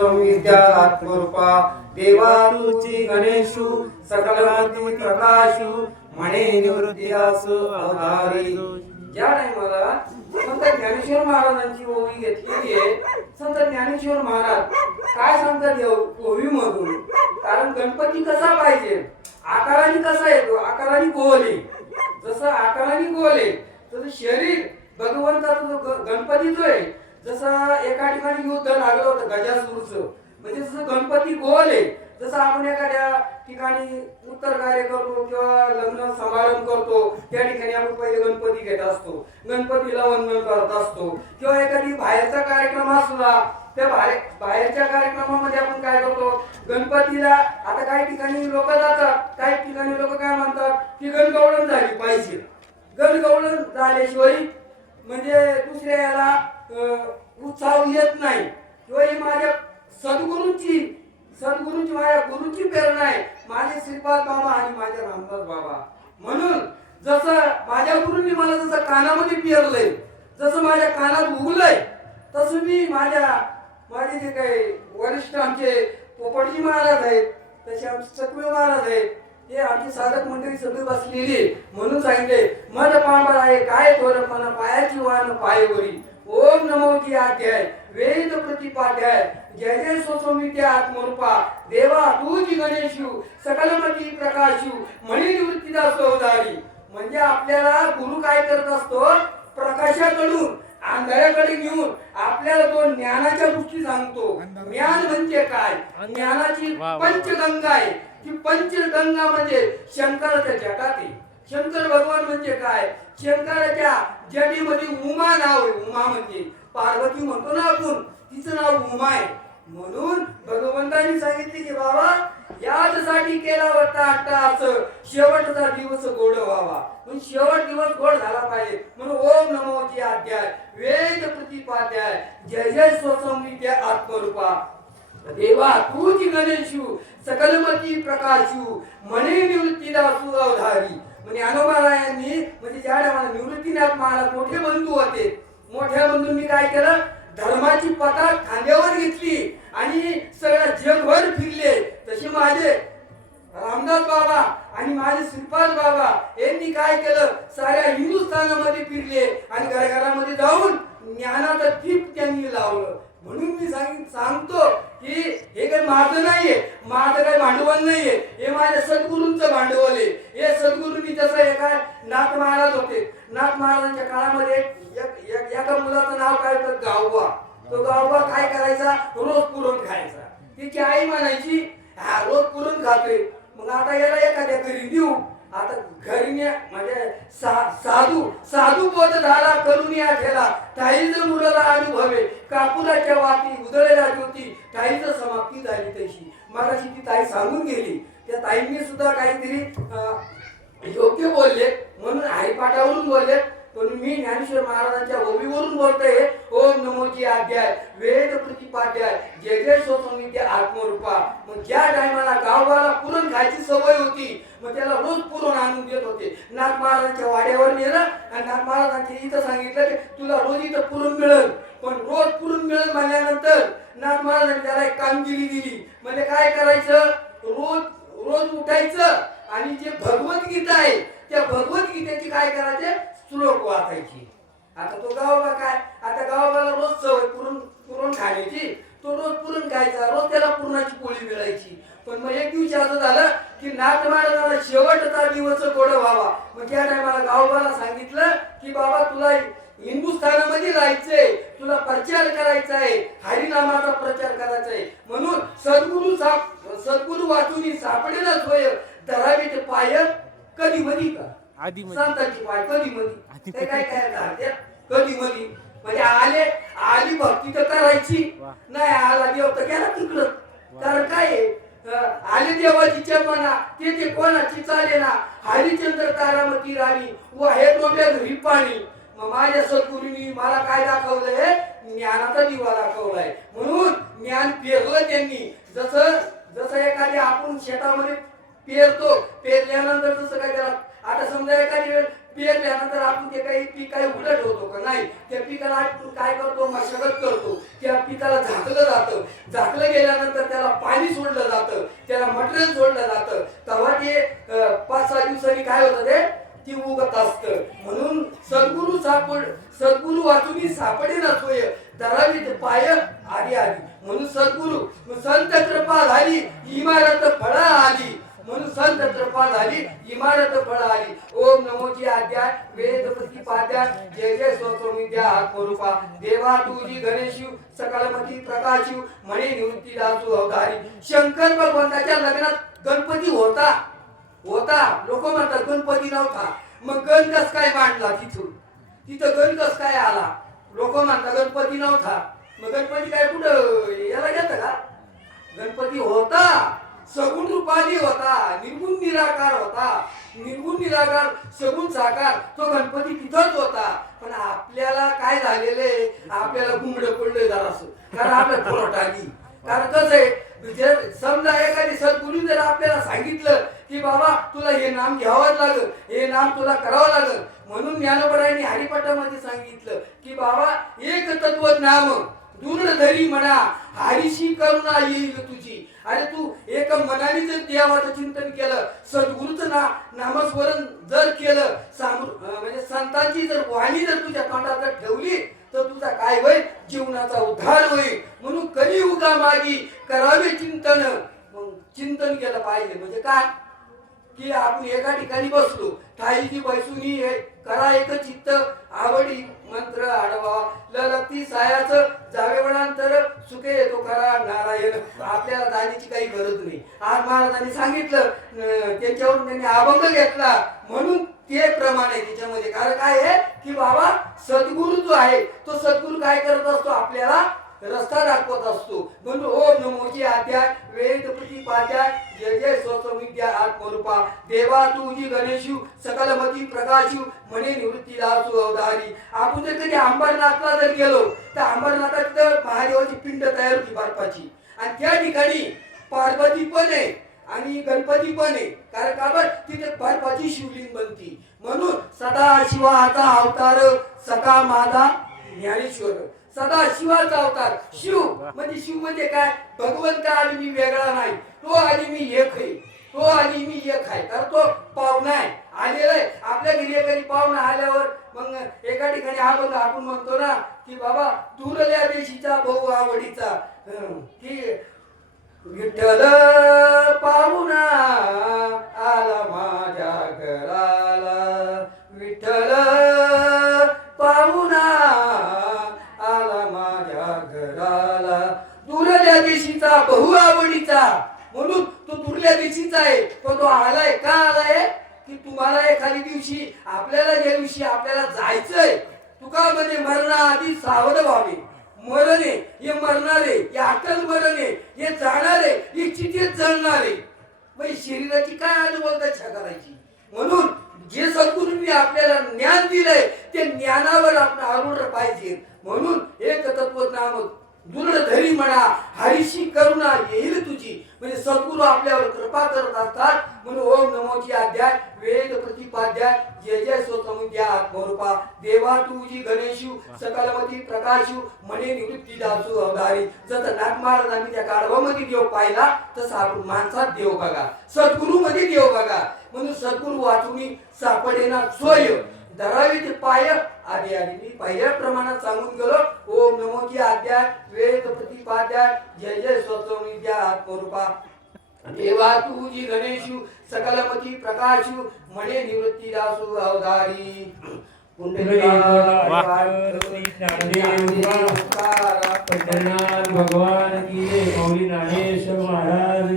संविद्या आत्मरूपा देवा गणेशु गणेशू प्रकाशु मूर्ती प्रकाशू म्हणे निवृत्ती असो अवधारी. ज्या टायमाला संत ज्ञानेश्वर महाराजांची ओवी घेतलेली आहे. संत ज्ञानेश्वर महाराज काय सांगतात ओवी मधून कारण गणपती कसा पाहिजे? आकाराने कसा येतो? आकाराने गोल. जसं आकाराने गोल तसं शरीर भगवंताचा जो गणपती जो आहे जसं एका ठिकाणी युद्ध लागलं होतं गजासूरचं म्हणजे जसं गणपती गोल आहे जसं आपण एखाद्या ठिकाणी उत्तर कार्य करतो किंवा लग्न समारंभ करतो त्या ठिकाणी आपण पहिले गणपती घेत असतो गणपतीला वंदन करत असतो. किंवा एखादी बाहेरचा कार्यक्रम असला त्या बाहेर बाहेरच्या कार्यक्रमामध्ये आपण काय करतो गणपतीला आता काही ठिकाणी लोक जातात काही ठिकाणी लोक काय म्हणतात की गणगवळण झाली पाहिजे. गणगवळण झाल्याशिवाय म्हणजे दुसऱ्या याला उत्साह येत नाही. किंवा ही माझ्या सद्गुरूंची सद्गुरूंची माझ्या गुरुची प्रेरणा आहे. माझे श्रीपाद बाबा आणि माझ्या रामदास बाबा. म्हणून जसं माझ्या गुरुंनी मला जसं कानामध्ये पेरलंय जसं माझ्या कानात उगलंय तसं मी माझ्या माझे जे काही वरिष्ठ आमचे पोपटजी महाराज आहेत तसे आमचे सकवे महाराज आहेत हे आमची साधक मंडळी सगळी बसलेली म्हणून सांगितले मध पांबळ आहे काय थोरपणा पायाची वाहन पायवरी. ओम नमोजी अध्याय वेद प्रतिपाध्याय जय जय सोसमित्या आत्मरूपा देवा तूची गणेशू सकलमती प्रकाशू मणी निवृत्तीदा सोदारी म्हणजे आपल्याला गुरु काय करत असतो? प्रकाशाकडून अंधाराकडे घेऊन आपल्याला तो ज्ञानाच्या गोष्टी सांगतो. ज्ञान म्हणजे काय? ज्ञानाची पंचगंगा आहे. ती पंचगंगा म्हणजे शंकराच्या जटात आहे. शंकर भगवान म्हणजे काय? शंकराच्या जडीमध्ये उमा नाव आहे. उमा म्हणजे पार्वती म्हणतो ना आपण. तिचं नाव उमा आहे. म्हणून भगवंतांनी सांगितले की बाबा याचसाठी केला वाटता आट्टा असं. शेवटचा दिवस गोड व्हावा. म्हणून शेवट दिवस गोड झाला पाहिजे. म्हणून ओम नमोची अध्याय वेद प्रतिपाध्याय जय जय स्वसंविद्या आत्मरूपा. देवा तूच गणेशू. सकलमती प्रकाशू. म्हणे निवृत्तीदासू अवधारी. म्हणजे हनुमानायांनी म्हणजे ज्या टायमाला निवृत्तीनाथ महाराज मोठे बंधू होते. मोठ्या बंधूंनी काय केलं? धर्माची पता खांद्यावर घेतली आणि सगळ्या जगभर फिरले. तसे माझे रामदास बाबा आणि माझे श्रीपाद बाबा यांनी काय केलं? साऱ्या हिंदुस्थानामध्ये फिरले आणि घराघरामध्ये जाऊन ज्ञानाचं दीप त्यांनी लावलं. म्हणून मी सांग सांगतो की हे काही माझं नाहीये माझं काही भांडवल नाहीये. हे माझ्या सद्गुरूंचं भांडवल आहे. हे सद्गुरूंनी जसं हे काय नाथ महाराज होते. नाथ महाराजांच्या काळामध्ये एक- एका मुलाचं नाव काय होतं? गावबा तो गावबा काय करायचा? रोज पुरण खायचा. तिची आई म्हणायची हा रोज पुरण खातोय. मग आता याला एखाद्या घरी देऊ आता घरी म्हणजे सा- साधू साधू बोध झाला करून या ठेला ताईच मुलाला अनुभवे. कापुराच्या वाती उदळेला ज्योती. ताईच समाप्ती झाली तशी. मगाशी ती ताई सांगून गेली. त्या ताईंनी सुद्धा काहीतरी अं, योग्य बोलले. म्हणून आईपाटावरून बोलले. पण मी ज्ञानेश्वर महाराजांच्या ओवीवरून बोलतोय ओम नमोजी अध्याय वेद प्रतिपाध्याय जे जे स्वसंविद्या आत्मरूपा. मग ज्या टायमाला गावाला पुरण खायची सवय होती मग त्याला रोज पुरण आणून देत होते. नाथ महाराजांच्या वाड्यावर नेलं आणि नाथ महाराजांचे इथं सांगितलं की तुला रोज इथं पुरण मिळेल. पण रोज पुरण मिळेल म्हणल्यानंतर नाथ महाराजांनी त्याला एक कामगिरी दिली. म्हणजे काय करायचं? रोज रोज उठायचं आणि जे भगवद्गीता आहे त्या भगवद्गीतेची काय करायचे? श्लोक वाचायची. आता तो गावाला काय? आता गावाला रोज सवय पुरण पुरण खाण्याची. तो रोज पुरण खायचा. रोज त्याला पुरणाची पोळी मिळायची. पण मग एक दिवशी असं झालं की नाथ महाराजाला शेवटचा दिवस गोड व्हावा. मग त्या टायमाला गावबाला सांगितलं की बाबा तुला हिंदुस्थानामध्ये राहायचंय. तुला प्रचार करायचा आहे हरिनामाचा प्रचार करायचा आहे म्हणून सद्गुरू साप सद्गुरू वाचून सापडेलच होय. धरावे ते पाय कधी मधी का? आधी मधी. संतांची पाय कधी मधी. ते काय काय घालत्यात कधी मधी? म्हणजे आले आली भक्ती तर करायची. वा. नाही आला देव तर गेला तिकडं. कारण काय आहे? अं, आले देवाची चपना ते ते कोणाची चाले ना हरिचंद्र तारामती राणी व हे डोक्या घरी पाणी. मग माझ्या सद्गुरूंनी मला काय दाखवलंय? ज्ञानाचा दिवा दाखवलाय. म्हणून ज्ञान पेरलं त्यांनी. जसं जसं एखाद्या आपण शेतामध्ये पेरतो पेरल्यानंतर जसं काय त्याला आता समजा एखादी वेळ पेरल्यानंतर आपण ते काही पीक काही उलट होतो का नाही? त्या पिकाला आपण काय करतो? मशागत करतो. त्या पिकाला झाकलं जातं. झाकलं गेल्यानंतर त्याला पाणी सोडलं जातं. त्याला मटेरियल सोडलं जातं. तेव्हा ते पाच सहा दिवसांनी काय होतं ते? ती उगत असतं. म्हणून सद्गुरु सापड सद्गुरु वाचून सापडे ना सोय. धरावी पाय आधी आधी. म्हणून सद्गुरु संत कृपा झाली इमारत फळा आली. म्हणून संत कृपा झाली इमारत फळ आली ओम नमोची अध्याय वेदपती पाद्या जय जय स्वस्वविद्या आत्मरूपा देवा तुझी गणेशिव सकलमती प्रकाशिव म्हणे निवृत्ती दासू अवधारी शंकर भगवंताच्या लग्नात गणपती होता. होता. लोक म्हणतात गणपती नव्हता. मग गण कस काय मांडला तिथून? तिथं गण कस काय आला? लोक म्हणतात गणपती नव्हता. मग गणपती काय कुठं? याला घेत का? गणपती होता. सगुण रूपाली होता निर्गुण निराकार होता. निर्गुण निराकार सगुण साकार तो गणपती तिथंच होता. पण आपल्याला काय झालेलं आहे? आपल्याला गुंगड पडलं जरास. कारण आपल्या थोडं कारण कसं आहे? जर समजा एखादी सद्गुरू जर आपल्याला सांगितलं की बाबा तुला हे नाम घ्यावंच लागल हे नाम तुला करावं लागल म्हणून ज्ञानोबरायांनी हरिपाठामध्ये सांगितलं की बाबा एक तत्व नाम धरी म्हणा हरीशी करुणा येईल तुझी. अरे तू एक मनाने जर देवाचं चिंतन केलं सद्गुरूचं ना नामस्मरण जर केलं सामू- म्हणजे संतांची जर वाणी जर तुझ्या तोंडात ठेवली तर तुझा काय होईल? जीवनाचा उद्धार होईल. म्हणून कधी उगा मागी करावे चिंतन? मग चिंतन केलं पाहिजे. म्हणजे काय? की आपण एका ठिकाणी बसलो. थाईची बैसुनी करा एक चित्त. आवडी मंत्र आडवा. ललती सायाचं सुखे नारायण आपल्याला दानीची काही गरज नाही. आज महाराजांनी सांगितलं त्याच्यावरून त्यांनी अभंग घेतला. म्हणून ते प्रमाण आहे त्याच्यामध्ये कारण काय आहे? की बाबा सद्गुरू जो आहे तो सद्गुरू काय करत असतो? आपल्याला रस्ता दाखवत असतो. म्हणून ओम नमोची अध्याय वेद प्रतिपाध्याय जय जय स्वस्वविद्या आत्मरूपा देवा तुझी गणेशू सकलमती प्रकाशू म्हणे निवृत्ती दासू अवधारी. आपण जर कधी अंबरनाथला जर गेलो तर अंबरनाथात तर महादेवाची पिंड तयार होती बर्फाची आणि त्या ठिकाणी पार्वती पण आहे आणि गणपती पण आहे. कारण का बरं? तिथे बर्फाची शिवलिंग बनती. म्हणून सदा शिवाचा अवतार सका माझा ज्ञानेश्वर. सदा शिवाचा अवतार शिव म्हणजे शिव म्हणजे काय? भगवंत आणि मी वेगळा नाही. तो आणि मी एक आहे. तो आणि मी एक आहे. तर तो पाहुणा आहे. आलेला आहे. आपल्या घरी एखादी पाहुणा आल्यावर मग एका ठिकाणी हा आपण म्हणतो ना की बाबा दुरल्या देशीचा भाऊ आवडीचा. की विठ्ठल पाहुणा आला माझ्या घराला. विठ्ठल दुरल्या देशीचा बहु आवडीचा. म्हणून तो दुरल्या देशीचा आहे. पण तो आलाय का आलाय? की तुम्हाला एखादी दिवशी आपल्याला ज्या दिवशी आपल्याला जायचंय तुका म्हणजे मरणाआधी सावध व्हावे? मरणे हे मरणारे हे अटल मरणे हे जाणारे हे चिठीत जळणारे. आहे मग शरीराची काय अनुभवता करायची? म्हणून जे सद्गुरूंनी आपल्याला ज्ञान दिलंय ते ज्ञानावर आपण आरूढ पाहिजे. म्हणून एक तत्वज्ञान नाम धरी म्हणा हरीशी करुणा येईल तुझी. म्हणजे सद्गुरू आपल्यावर कृपा करत असतात. म्हणून ओम नमोची अध्याय वेद प्रतिपाध्याय जय जय स्वतमुद्या आत्मरूपा. देवा तुझी गणेशू सकलमती प्रकाशू म्हणे निवृत्ती दासू अवधारी. जसं नाथ महाराजांनी त्या गाढवामध्ये देव पाहिला तसं आपण माणसात देव बघा. सद्गुरू मध्ये देव बघा. म्हणून सद्गुरू वाचून सापडेना सोय. धरावी ते पाय आधी आधी. मी पहिल्या प्रमाणात सांगून गेलो ओम नमोची अध्याय वेद प्रतिपाध्याय जय जय स्वतविद्या आत्मरूपा. देवा तुझी गणेशू सकलमती प्रकाशू म्हणे निवृत्ती दासू अवधारी. भगवान की जय मौली ज्ञानेश्वर महाराज